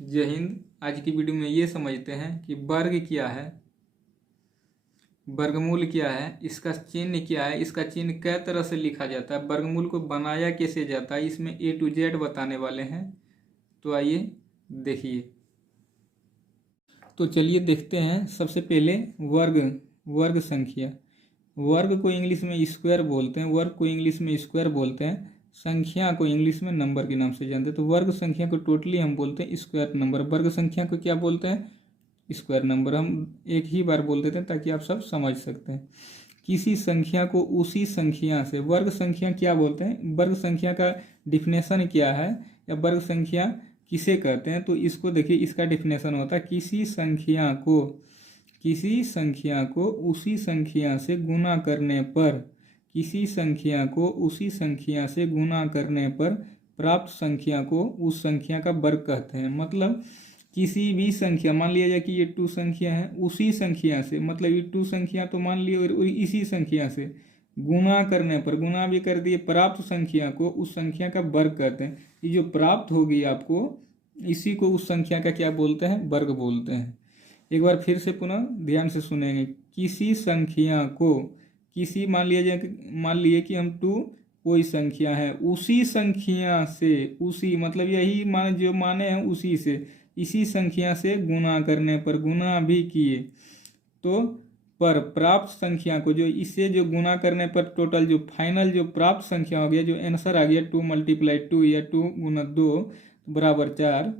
जय हिंद। आज की वीडियो में ये समझते हैं कि वर्ग क्या है, वर्गमूल क्या है, इसका चिन्ह क्या है, इसका चिन्ह कै तरह से लिखा जाता है, वर्गमूल को बनाया कैसे जाता है, इसमें A to Z बताने वाले हैं। तो आइए देखिए। तो चलिए देखते हैं। सबसे पहले वर्ग संख्या। वर्ग को इंग्लिश में स्क्वायर बोलते हैं, वर्ग को इंग्लिश में स्क्वायर बोलते हैं, संख्या को इंग्लिश में नंबर के नाम से जानते हैं। तो वर्ग संख्या को टोटली हम बोलते हैं स्क्वायर नंबर। वर्ग संख्या को क्या बोलते हैं? Square number. हम एक ही बार बोल देते हैं ताकि आप सब समझ सकते हैं। किसी संख्या को उसी संख्या से, वर्ग संख्या क्या बोलते हैं, वर्ग संख्या का डिफिनेशन क्या है, या वर्ग संख्या किसे कहते हैं? तो इसको देखिए, इसका डिफिनेशन होता है किसी संख्या को उसी संख्या से गुणा करने पर, किसी संख्या को उसी संख्या से गुणा करने पर प्राप्त संख्या को उस संख्या का वर्ग कहते हैं। मतलब किसी भी संख्या, मान लिया जाए कि ये 2 संख्या है, उसी संख्या से, मतलब ये 2 संख्या तो मान लिए, और इसी संख्या से गुणा करने पर, गुणा भी कर दिए, प्राप्त संख्या को उस संख्या का वर्ग कहते हैं। ये जो प्राप्त होगी आपको, इसी को उस संख्या का क्या बोलते हैं? वर्ग बोलते हैं। एक बार फिर से पुनः ध्यान से सुनेंगे। किसी संख्या को, किसी मान लिए कि हम 2 कोई संख्या है, उसी संख्या से, उसी मतलब यही मान जो माने हैं उसी से, इसी संख्या से गुणा करने पर, गुणा भी किए तो पर प्राप्त संख्या को, जो इससे जो गुणा करने पर टोटल जो फाइनल जो प्राप्त संख्या हो गया, जो आंसर आ गया 2 × 2 या 2 × 2 बराबर 4,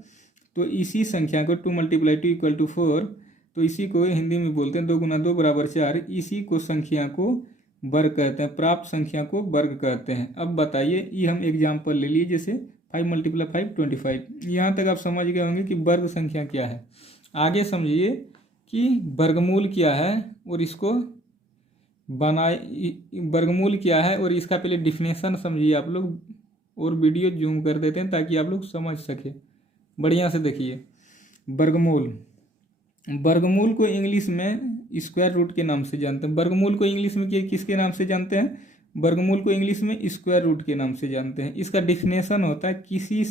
तो इसी संख्या को 2 × 2 = 4, तो इसी को हिंदी में बोलते हैं 2 × 2 बराबर 4। इसी को संख्या को वर्ग कहते हैं, प्राप्त संख्या को वर्ग कहते हैं। अब बताइए, ये हम एग्जाम्पल ले लिए, जैसे 5 × 5 25। यहाँ तक आप समझ गए होंगे कि वर्ग संख्या क्या है। आगे समझिए कि वर्गमूल क्या है, और इसको वर्गमूल क्या है, और इसका पहले डिफिनेशन समझिए आप लोग, और वीडियो जूम कर देते हैं ताकि आप लोग समझ सके। बढ़िया से देखिए। वर्गमूल को इंग्लिश में स्क्वायर रूट के नाम से जानते हैं। वर्गमूल को इंग्लिश में किसके नाम से जानते हैं? वर्गमूल को इंग्लिश में स्क्वायर रूट के नाम से जानते हैं। इसका डिफिनेशन होता है किसी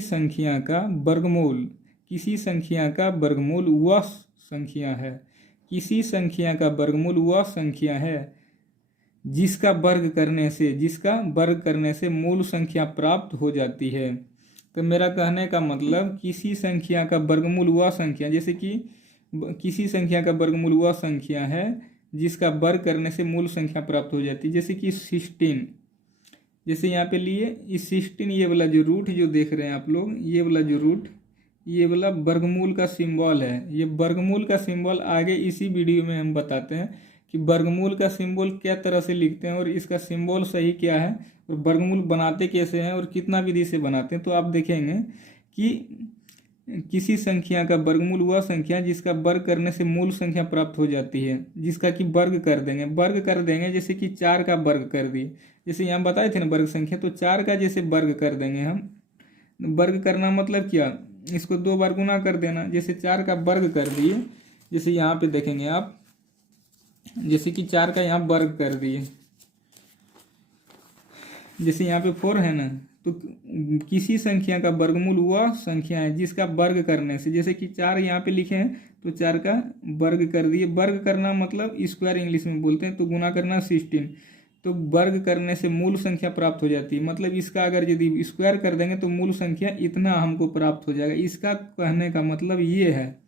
संख्या का वर्गमूल, किसी संख्या का वर्गमूल वह संख्या है, किसी संख्या का वर्गमूल वह संख्या है जिसका वर्ग करने से मूल संख्या प्राप्त हो जाती है। तो मेरा कहने का मतलब, किसी संख्या का वर्गमूल वह संख्या, जैसे कि किसी संख्या का वर्गमूल वह संख्या है जिसका वर्ग करने से मूल संख्या प्राप्त हो जाती है। जैसे कि 16, जैसे यहाँ पे लिए इस 16, ये वाला जो रूट जो देख रहे हैं आप लोग, ये वाला जो रूट, ये वाला वर्गमूल का सिंबल है। ये वर्गमूल का सिंबल आगे इसी वीडियो में हम बताते हैं कि वर्गमूल का सिंबल क्या तरह से लिखते हैं, और इसका सिंबल सही क्या है, और वर्गमूल बनाते कैसे हैं, और कितना विधि से बनाते हैं। तो आप देखेंगे कि किसी संख्या का वर्गमूल वह संख्या जिसका वर्ग करने से मूल संख्या प्राप्त हो जाती है, जिसका कि वर्ग कर देंगे। जैसे कि 4 का वर्ग कर दिए, जैसे यहाँ बताए थे ना वर्ग संख्या, तो 4 का जैसे वर्ग कर देंगे हम। वर्ग करना मतलब क्या? इसको 2 बार गुना कर देना। जैसे 4 का वर्ग कर दिए, जैसे यहाँ पे देखेंगे आप, जैसे कि 4 का यहाँ वर्ग कर दिए, जैसे यहाँ पे 4 है ना, तो किसी संख्या का वर्गमूल वह संख्या है जिसका वर्ग करने से, जैसे कि 4 यहाँ पे लिखे हैं तो 4 का वर्ग कर दिए। वर्ग करना मतलब स्क्वायर इंग्लिश में बोलते हैं। तो गुना करना 16, तो वर्ग करने से मूल संख्या प्राप्त हो जाती है। मतलब इसका अगर यदि स्क्वायर कर देंगे तो मूल संख्या इतना हमको प्राप्त हो जाएगा। इसका कहने का मतलब ये है,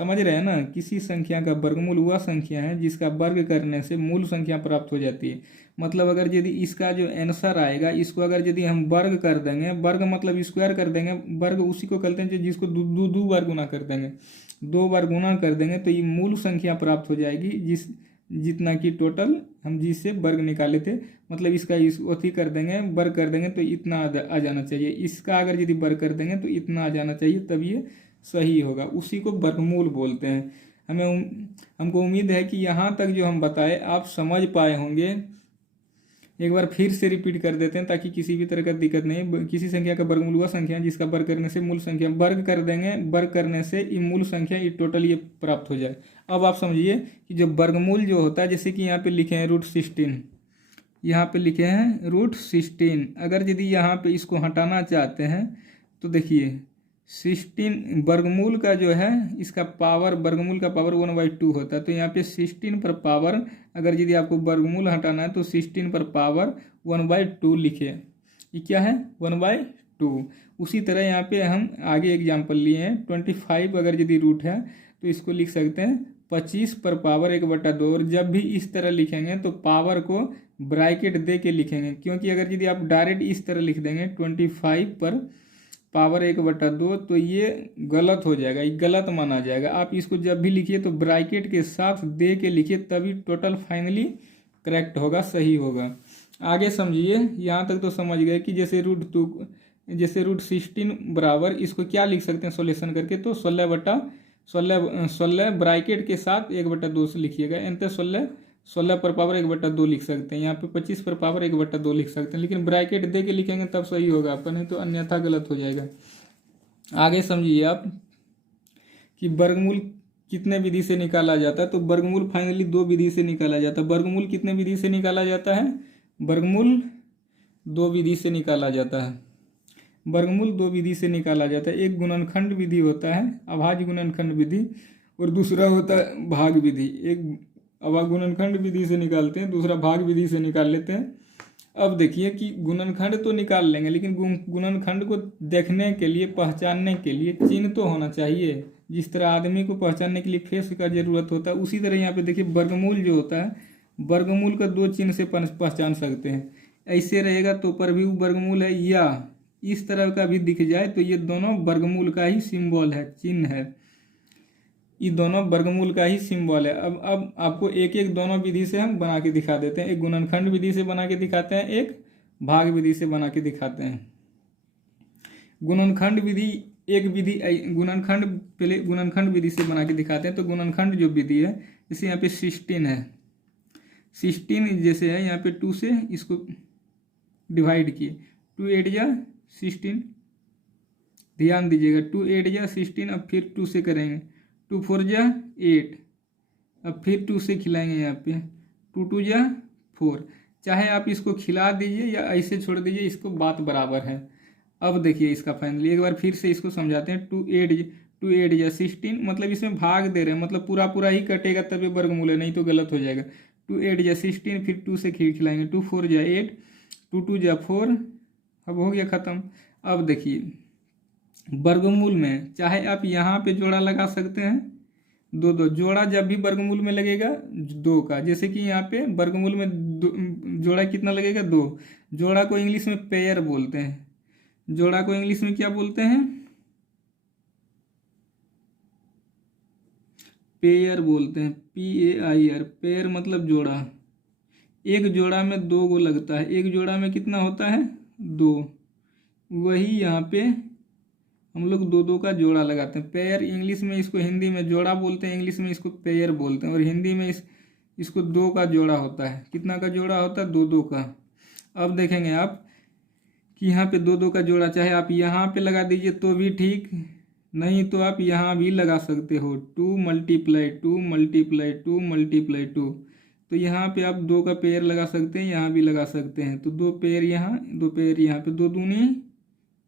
समझ रहे हैं ना? किसी संख्या का वर्गमूल वह संख्या है जिसका वर्ग करने से मूल संख्या प्राप्त हो जाती है। मतलब अगर यदि इसका जो आंसर आएगा, इसको अगर यदि हम वर्ग कर देंगे, वर्ग मतलब स्क्वायर कर देंगे, वर्ग उसी को कहते हैं जिसको 2 बार गुना कर देंगे, 2 बार गुना कर देंगे, तो ये मूल संख्या प्राप्त हो जाएगी, जितना कि टोटल हम जिससे वर्ग निकाले थे। मतलब इसका अथी कर देंगे, वर्ग कर देंगे तो इतना आ जाना चाहिए। इसका अगर यदि वर्ग कर देंगे तो इतना आ जाना चाहिए, तब ये सही होगा। उसी को वर्गमूल बोलते हैं। हमको उम्मीद है कि यहाँ तक जो हम बताए आप समझ पाए होंगे। एक बार फिर से रिपीट कर देते हैं ताकि किसी भी तरह का दिक्कत नहीं। किसी संख्या का वर्गमूल वह संख्या जिसका वर्ग करने से मूल संख्या, वर्ग कर देंगे, वर्ग करने से ये मूल संख्या ये टोटल ये प्राप्त हो जाए। अब आप समझिए कि जो वर्गमूल जो होता है, जैसे कि यहाँ पे लिखे हैं √16, यहाँ पे लिखे हैं √16। अगर यदि यहाँ पे इसको हटाना चाहते हैं तो देखिए 16 वर्गमूल का जो है इसका पावर, वर्गमूल का पावर 1/2 होता है। तो यहाँ पे 16 पर पावर, अगर यदि आपको वर्गमूल हटाना है तो 16 पर पावर 1/2 लिखे। ये क्या है 1/2। उसी तरह यहाँ पे हम आगे एग्जाम्पल लिए हैं 25 अगर यदि रूट है तो इसको लिख सकते हैं 25 पर पावर 1/2। और जब भी इस तरह लिखेंगे तो पावर को ब्रैकेट दे के लिखेंगे, क्योंकि अगर यदि आप डायरेक्ट इस तरह लिख देंगे 25 पर पावर 1/2 तो ये गलत हो जाएगा, ये गलत माना जाएगा। आप इसको जब भी लिखिए तो ब्रैकेट के साथ दे के लिखिए, तभी टोटल फाइनली करेक्ट होगा, सही होगा। आगे समझिए, यहाँ तक तो समझ गए कि जैसे √16 बराबर इसको क्या लिख सकते हैं सॉल्यूशन करके, तो 16 ब्रैकेट के साथ 1/2 से लिखिएगा। यानी 16 पर पावर 1/2 लिख सकते हैं। यहाँ पे 25 पर पावर 1/2 लिख सकते हैं, लेकिन ब्रैकेट दे के लिखेंगे तब सही होगा आपका, नहीं तो अन्यथा गलत हो जाएगा। आगे समझिए आप कि वर्गमूल कितने विधि से निकाला जाता है। तो वर्गमूल फाइनली 2 विधि से निकाला जाता है। वर्गमूल कितने विधि से निकाला जाता है? वर्गमूल 2 विधि से निकाला जाता है। वर्गमूल 2 विधि से निकाला जाता है। एक गुणनखंड विधि होता है, अभाज्य गुणनखंड विधि, और दूसरा होता है भाग विधि। एक गुणनखंड विधि से निकालते हैं, दूसरा भाग विधि से निकाल लेते हैं। अब देखिए कि गुणनखंड तो निकाल लेंगे, लेकिन गुणनखंड को देखने के लिए, पहचानने के लिए चिन्ह तो होना चाहिए। जिस तरह आदमी को पहचानने के लिए फेस का जरूरत होता है, उसी तरह यहाँ पे देखिए वर्गमूल जो होता है, वर्गमूल का 2 चिन्ह से पहचान सकते हैं। ऐसे रहेगा तो पर भी वर्गमूल है, या इस तरह का भी दिख जाए तो ये दोनों वर्गमूल का ही सिंबल है, चिन्ह है। ये दोनों वर्गमूल का ही सिंबल है। अब आपको एक एक दोनों विधि से हम बना के दिखा देते हैं। एक गुणनखंड विधि से बना के दिखाते हैं, एक भाग विधि से बना के दिखाते हैं। गुणनखंड विधि एक विधि, पहले गुणनखंड विधि से बना के दिखाते हैं। तो गुणनखंड जो विधि है, जैसे यहाँ पे 16 है, 16 जैसे है यहाँ पे 2 से इसको डिवाइड किए, 2 8 जा 16, ध्यान दीजिएगा 2 8 जा 16। अब फिर 2 से करेंगे, 2 4 जा 8, अब फिर 2 से खिलाएंगे यहाँ पे, 2 2 जा 4। चाहे आप इसको खिला दीजिए या ऐसे छोड़ दीजिए, इसको बात बराबर है। अब देखिए इसका फाइनली एक बार फिर से इसको समझाते हैं। 2 8 जा 16, मतलब इसमें भाग दे रहे हैं, मतलब पूरा पूरा ही कटेगा तभी वर्गमूल है, नहीं तो गलत हो जाएगा। 2 8 जा 16, फिर 2 से खिलाएंगे, 2 4 जा 8, 2 2 जा 4, अब हो गया ख़त्म। अब देखिए वर्गमूल में चाहे आप यहाँ पे जोड़ा लगा सकते हैं, 2 2 जोड़ा जब भी वर्गमूल में लगेगा 2 का, जैसे कि यहाँ पे वर्गमूल में जोड़ा कितना लगेगा 2। जोड़ा को इंग्लिश में पेयर बोलते हैं। जोड़ा को इंग्लिश में क्या बोलते हैं? पेयर बोलते हैं, PAIR, पेयर मतलब जोड़ा। एक जोड़ा में 2 गो लगता है, एक जोड़ा में कितना होता है 2। वही यहाँ पे हम लोग 2 2 का जोड़ा लगाते हैं। पेयर इंग्लिश में इसको, हिंदी में जोड़ा बोलते हैं, इंग्लिश में इसको पेयर बोलते हैं, और हिंदी में इसको 2 का जोड़ा होता है। कितना का जोड़ा होता है? 2 2 का। अब देखेंगे आप कि यहाँ पे 2 2 का जोड़ा चाहे आप यहाँ पे लगा दीजिए तो भी ठीक, नहीं तो आप यहाँ भी लगा सकते हो, 2 × 2 × 2 × 2। तो यहाँ पे आप 2 का पेयर लगा सकते हैं, यहाँ भी लगा सकते हैं। तो 2 पेयर यहाँ, 2 पेयर यहाँ पे, 2 दूनी,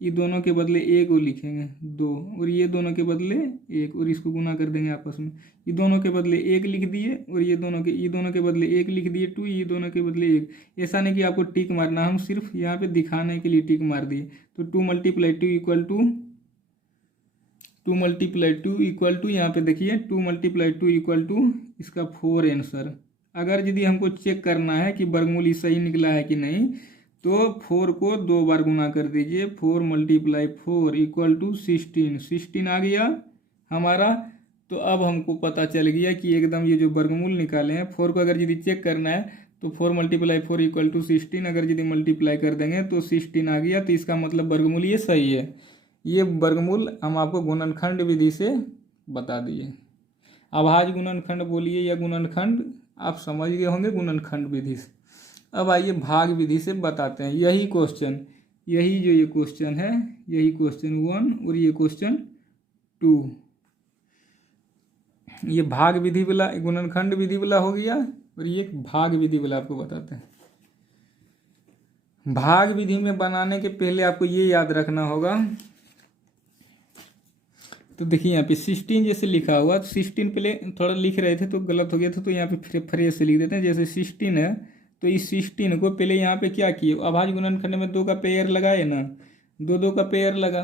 ये दोनों के बदले 1 को लिखेंगे 2, और ये दोनों के बदले 1, और इसको गुना कर देंगे आपस में। ये दोनों के बदले 1 लिख दिए, और ये दोनों के बदले 1 लिख दिए 2, ये दोनों के बदले 1। ऐसा नहीं कि आपको टिक मारना, हम सिर्फ यहाँ पे दिखाने के लिए टिक मार दिए। तो 2 × 2 इक्वल टू 2 × 2 इक्वल टू, यहाँ पे देखिए 2 × 2 इक्वल टू इसका 4 आंसर। अगर यदि हमको चेक करना है कि वर्गमूल सही निकला है कि नहीं, तो 4 को 2 बार गुना कर दीजिए, 4 × 4 इक्वल टू 16। 16 आ गया हमारा। तो अब हमको पता चल गया कि एकदम ये जो वर्गमूल निकाले हैं, 4 को अगर यदि चेक करना है तो 4 × 4 इक्वल टू 16, अगर यदि मल्टीप्लाई कर देंगे तो 16 आ गया। तो इसका मतलब वर्गमूल ये सही है। ये वर्गमूल हम आपको गुणनखंड विधि से बता दिए। अभाज्य गुणनखंड बोलिए या गुणनखंड, आप समझ गए होंगे गुणनखंड विधि से। अब आइए भाग विधि से बताते हैं। यही क्वेश्चन, यही जो ये क्वेश्चन है, यही क्वेश्चन 1 और ये क्वेश्चन 2, ये भाग विधि वाला, गुणनखंड विधि वाला हो गया, और ये भाग विधि वाला आपको बताते हैं। भाग विधि में बनाने के पहले आपको ये याद रखना होगा तो देखिए यहाँ पे 16 जैसे लिखा हुआ, 16 पहले थोड़ा लिख रहे थे तो गलत हो गया था, तो यहाँ पे फिर फ्रेश से लिख देते हैं। जैसे 16 है तो इस 16 को पहले यहाँ पे क्या किए, अभाज्य गुणनखंड में 2 का पेयर लगाए ना, 2 का पेयर लगा,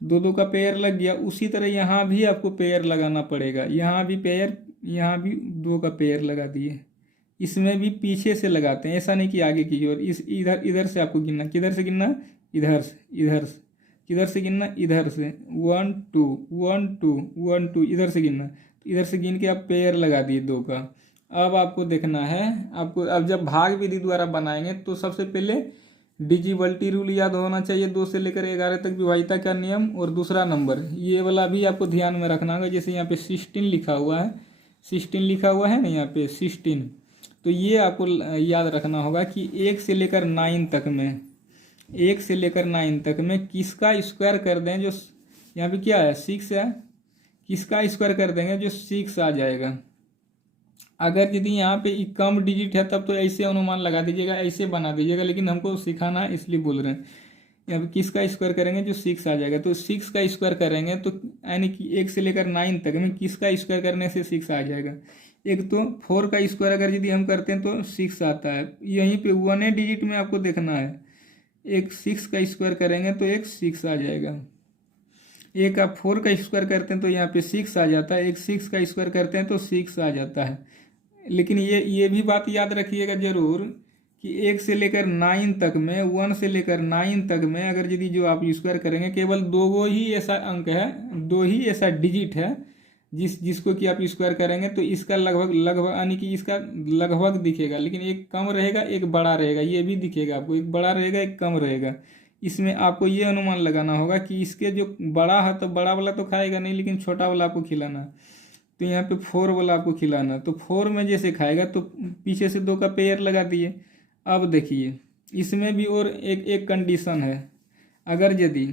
2 का पेयर लग गया। उसी तरह यहाँ भी आपको पेयर लगाना पड़ेगा, यहाँ भी पेयर, यहाँ भी 2 का पेयर लगा दिए। इसमें भी पीछे से लगाते हैं, ऐसा नहीं कि आगे की ओर। इस इधर इधर से आपको गिनना, किधर से गिनना, इधर से, इधर से, किधर से गिनना, इधर से 1 2 1 2 1 2, इधर से गिनना। इधर से गिन के आप पेयर लगा दिए 2 का। अब आपको देखना है, आपको अब जब भाग विधि द्वारा बनाएंगे तो सबसे पहले डिजिवल्टी रूल याद होना चाहिए, 2 से लेकर 11 तक विभाज्यता का नियम। और दूसरा नंबर ये वाला भी आपको ध्यान में रखना होगा, जैसे यहाँ पे 16 लिखा हुआ है, 16 लिखा हुआ है ना यहाँ पे 16, तो ये आपको याद रखना होगा कि 1 से लेकर 9 तक में, 1 से लेकर 9 तक में किसका स्क्वायर कर दें, जो यहाँ पे क्या है 6 है, किसका स्क्वायर कर देंगे जो 6 आ जाएगा। अगर यदि यहाँ पे कम डिजिट है तब तो ऐसे अनुमान लगा दीजिएगा, ऐसे बना दीजिएगा, लेकिन हमको सिखाना है इसलिए बोल रहे हैं। यहाँ पे किसका स्क्वायर करेंगे जो 6 आ जाएगा, तो 6 का स्क्वायर करेंगे तो यानी कि 1 से लेकर 9 तक में किसका स्क्वायर करने से 6 आ जाएगा। एक तो 4 का स्क्वायर अगर यदि हम करते हैं तो 6 आता है, यहीं पे 1 डिजिट में आपको देखना है। एक 6 का स्क्वायर करेंगे तो एक 6 आ जाएगा। एक आप 4 का स्क्वायर करते हैं तो यहाँ पे 6 आ जाता है, एक 6 का स्क्वायर करते हैं तो 6 आ जाता है। लेकिन ये भी बात याद रखिएगा जरूर कि 1 से लेकर 9 तक में, 1 से लेकर 9 तक में अगर यदि जो आप स्क्वायर करेंगे, केवल 2 ही ऐसा अंक है, 2 ही ऐसा डिजिट है जिसको कि आप स्क्वायर करेंगे तो इसका लगभग यानी कि इसका लगभग दिखेगा, लेकिन एक कम रहेगा एक बड़ा रहेगा, ये भी दिखेगा आपको, एक बड़ा रहेगा एक कम रहेगा। इसमें आपको ये अनुमान लगाना होगा कि इसके जो बड़ा है तो बड़ा वाला तो खाएगा नहीं, लेकिन छोटा वाला आपको खिलाना। तो यहाँ पे 4 वाला आपको खिलाना, तो 4 में जैसे खाएगा तो पीछे से 2 का पेयर लगा दिए। अब देखिए इसमें भी और एक कंडीशन है, अगर यदि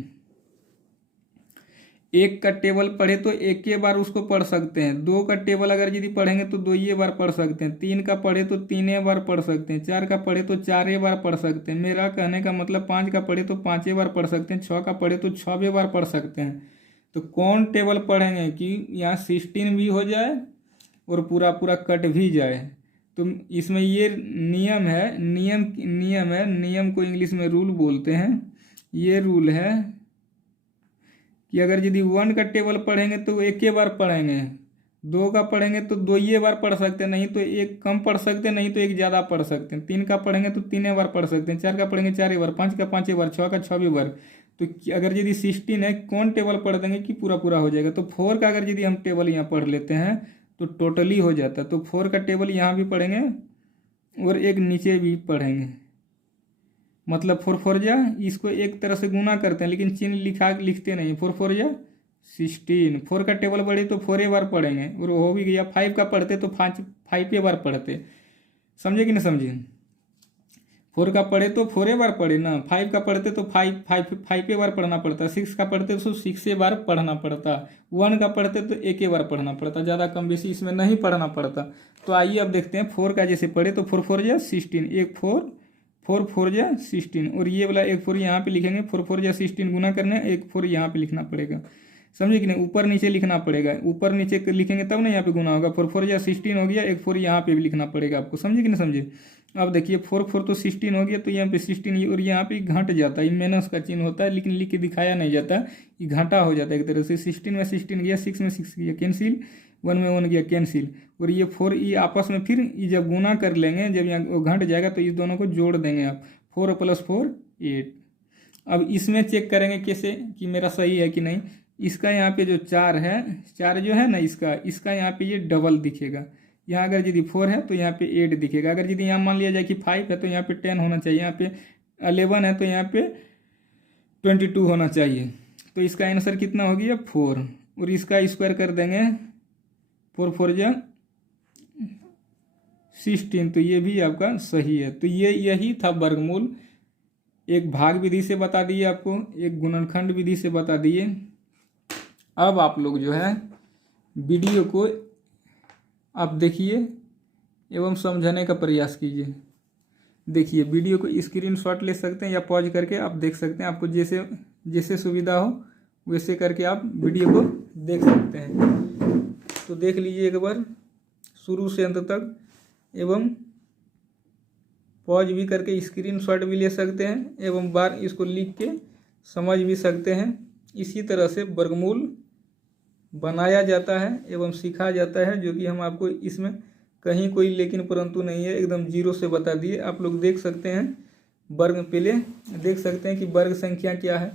1 का टेबल पढ़े तो 1 के बार उसको पढ़ सकते हैं, 2 का टेबल अगर यदि पढ़ेंगे तो 2 ही बार पढ़ सकते हैं, 3 का पढ़े तो 3 बार पढ़ सकते हैं, 4 का पढ़े तो 4 बार पढ़ सकते हैं। मेरा कहने का मतलब 5 का पढ़े तो 5 बार पढ़ सकते हैं, 6 का पढ़े तो 6 बार पढ़ सकते हैं। तो कौन टेबल पढ़ेंगे कि यहाँ 16 भी हो जाए और पूरा पूरा कट भी जाए। तो इसमें ये नियम है, नियम को इंग्लिश में रूल बोलते हैं। ये रूल है कि अगर यदि 1 का टेबल पढ़ेंगे तो 1 बार पढ़ेंगे, 2 का पढ़ेंगे तो 2 ही बार पढ़ सकते हैं, नहीं तो 1 कम पढ़ सकते हैं, नहीं तो 1 ज़्यादा पढ़ सकते हैं। 3 का पढ़ेंगे तो 3 बार पढ़ सकते हैं, 4 का पढ़ेंगे 4 बार, 5 का 5 बार, 6 का 6 बार। तो अगर यदि 16 है कौन टेबल पढ़ देंगे कि पूरा पूरा हो जाएगा। तो 4 का अगर यदि हम टेबल यहाँ पढ़ लेते हैं तो टोटली हो जाता है। तो 4 का टेबल यहाँ भी पढ़ेंगे और एक नीचे भी पढ़ेंगे, मतलब 4 4 जा, इसको एक तरह से गुना करते हैं लेकिन चिन्ह लिखते नहीं, 4 4 जा 16। 4 का टेबल पढ़े तो 4 बार पढ़ेंगे और हो भी गया। 5 का पढ़ते तो 5 बार पढ़ते, समझे कि नहीं समझे। 4 का पढ़े तो 4 बार पढ़े ना, 5 का पढ़ते तो 5 बार पढ़ना पड़ता, 6 का पढ़ते तो 6 बार पढ़ना पड़ता, 1 का पढ़ते तो 1 बार पढ़ना पड़ता, ज़्यादा कम बेसी इसमें नहीं पढ़ना पड़ता। तो आइए अब देखते हैं 4 का जैसे पढ़े तो 4 4 जा 16, एक 4 4 जा 16, और ये वाला एक 4 यहाँ पे लिखेंगे, 4 4 जा 16 गुना करने, एक 4 यहाँ पे लिखना पड़ेगा, समझे कि नहीं। ऊपर नीचे लिखना पड़ेगा, ऊपर नीचे लिखेंगे तब ना यहाँ पे गुना होगा। 4 4 जा 16 हो गया, एक 4 यहाँ पे भी लिखना पड़ेगा आपको, समझे कि नहीं समझे। अब देखिए 4 4 तो 16 हो गया, तो यहाँ पे 16 और यहाँ पे घट जाता है, माइनस का चिन्ह होता है लेकिन लिख के दिखाया नहीं जाता, ये घाटा हो जाता है एक तरह से। 16 में 16 गया, 6 में 6 गया कैंसिल, 1 में 1 गया कैंसिल, और ये 4 ये आपस में फिर ये जब गुना कर लेंगे, जब यहाँ घट जाएगा तो इस दोनों को जोड़ देंगे आप, 4 + 4 8। अब इसमें चेक करेंगे कैसे कि मेरा सही है कि नहीं। इसका यहाँ पे जो 4 है, 4 जो है ना इसका यहाँ पे ये डबल दिखेगा। यहाँ अगर यदि 4 है तो यहाँ पे 8 दिखेगा। अगर यदि यहाँ मान लिया जाए कि 5 है तो यहाँ पे 10 होना चाहिए, यहाँ पे 11 है तो यहाँ पे 22 होना चाहिए। तो इसका आंसर कितना हो गया 4, और इसका स्क्वायर कर देंगे 4 4 जा 16, तो ये भी आपका सही है। तो ये यही था वर्गमूल। एक भाग विधि से बता दिए आपको, एक गुणनखंड विधि से बता दिए। अब आप लोग जो है वीडियो को आप देखिए एवं समझने का प्रयास कीजिए। देखिए वीडियो को स्क्रीनशॉट ले सकते हैं या पॉज करके आप देख सकते हैं, आपको जैसे जैसे सुविधा हो वैसे करके आप वीडियो को देख सकते हैं। तो देख लीजिए एक बार शुरू से अंत तक, एवं पॉज भी करके स्क्रीनशॉट भी ले सकते हैं एवं बार इसको लिख के समझ भी सकते हैं। इसी तरह से वर्गमूल बनाया जाता है एवं सीखा जाता है, जो कि हम आपको इसमें कहीं कोई लेकिन परंतु नहीं है, एकदम जीरो से बता दिए। आप लोग देख सकते हैं वर्ग, पहले देख सकते हैं कि वर्ग संख्या क्या है,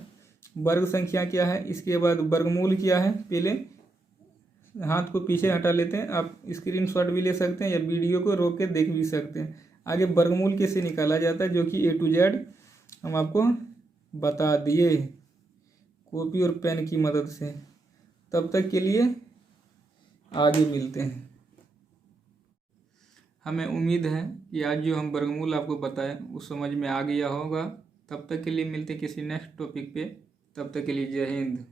वर्ग संख्या क्या है, इसके बाद वर्गमूल क्या है। पहले हाथ को पीछे हटा लेते हैं, आप स्क्रीनशॉट भी ले सकते हैं या वीडियो को रोक के देख भी सकते हैं। आगे वर्गमूल कैसे निकाला जाता है, जो कि A to Z हम आपको बता दिए कॉपी और पेन की मदद से। तब तक के लिए आगे मिलते हैं। हमें उम्मीद है कि आज जो हम वर्गमूल आपको बताएं वो समझ में आ गया होगा। तब तक के लिए मिलते किसी नेक्स्ट टॉपिक पे। तब तक के लिए जय हिंद।